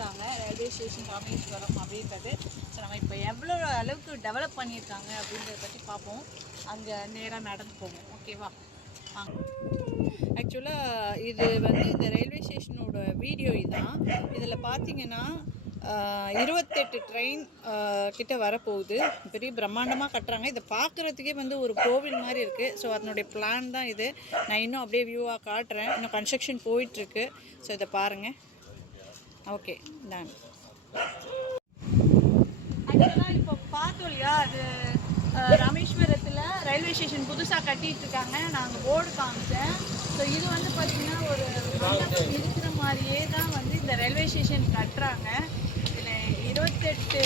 சொல்லியிருக்காங்க railway station Rameswaram அப்படின்றது. So நம்ம இப்போ எவ்வளோ அளவுக்கு டெவலப் பண்ணியிருக்காங்க அப்படின்றத பற்றி பார்ப்போம். அங்கே நேராக நடந்து போவோம். ஓகேவா? ஆக்சுவலாக இது வந்து இந்த ரயில்வே ஸ்டேஷனோட வீடியோ இதுதான். இதில் பார்த்தீங்கன்னா 28 ட்ரெயின் கிட்ட வரப்போகுது. பெரிய பிரம்மாண்டமாக கட்டுறாங்க. இதை பார்க்குறதுக்கே வந்து ஒரு கோவில் மாதிரி இருக்குது. ஸோ அதனுடைய பிளான் தான் இது. நான் இன்னும் அப்படியே வியூவாக காட்டுறேன். இன்னும் கன்ஸ்ட்ரக்ஷன் போயிட்டுருக்கு. ஸோ இதை பாருங்கள். ஓகே, நான் ஆக்சுவலாக இப்போ பார்த்தோம் இல்லையா, அது ராமேஸ்வரத்தில் ரயில்வே ஸ்டேஷன் புதுசாக கட்டிகிட்டு இருக்காங்க. நாங்கள் போர்டு காமிச்சேன். ஸோ இது வந்து பார்த்திங்கன்னா ஒரு மண்டபம் இருக்கிற மாதிரியே தான் வந்து இந்த ரயில்வே ஸ்டேஷன் கட்டுறாங்க. இதில் 28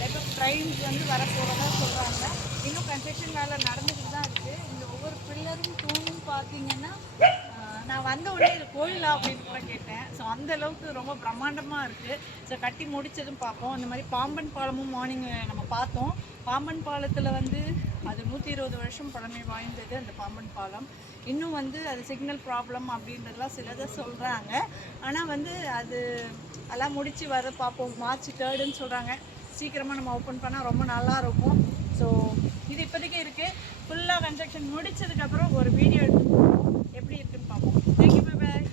டைப் ஆஃப் ட்ரெயின்ஸ் வந்து வரப்போகிறதா சொல்கிறாங்க. இன்னும் கன்ஸ்ட்ரக்ஷன் வேலை நடந்துக்கிட்டு தான் இருக்குது. இந்த ஒவ்வொரு பில்லரும் தூணும் பார்த்தீங்கன்னா நான் வந்த உடனே இது கோயிலா அப்படின்னு கூட கேட்டேன். ஸோ அந்தளவுக்கு ரொம்ப பிரம்மாண்டமாக இருக்குது. ஸோ கட்டி முடித்ததும் பார்ப்போம். இந்த மாதிரி பாம்பன் பாலமும் மார்னிங் நம்ம பார்த்தோம். பாம்பன் பாலத்தில் வந்து அது 120 வருஷம் பழமை வாய்ந்தது அந்த பாம்பன் பாலம். இன்னும் வந்து அது சிக்னல் ப்ராப்ளம் அப்படின்றதுலாம் சிலதை சொல்கிறாங்க. ஆனால் வந்து அது எல்லாம் முடித்து வர பார்ப்போம். March 3 சொல்கிறாங்க. சீக்கிரமாக நம்ம ஓப்பன் பண்ணால் ரொம்ப நல்லாயிருக்கும். ஸோ இது இப்போதைக்கு இருக்குது. ஃபுல்லாக கன்ஸ்ட்ரக்ஷன் முடித்ததுக்கப்புறம் ஒரு வீடியோ எடுத்து எப்படி இருக்குன்னு பார்ப்போம். Thank you, bye bye.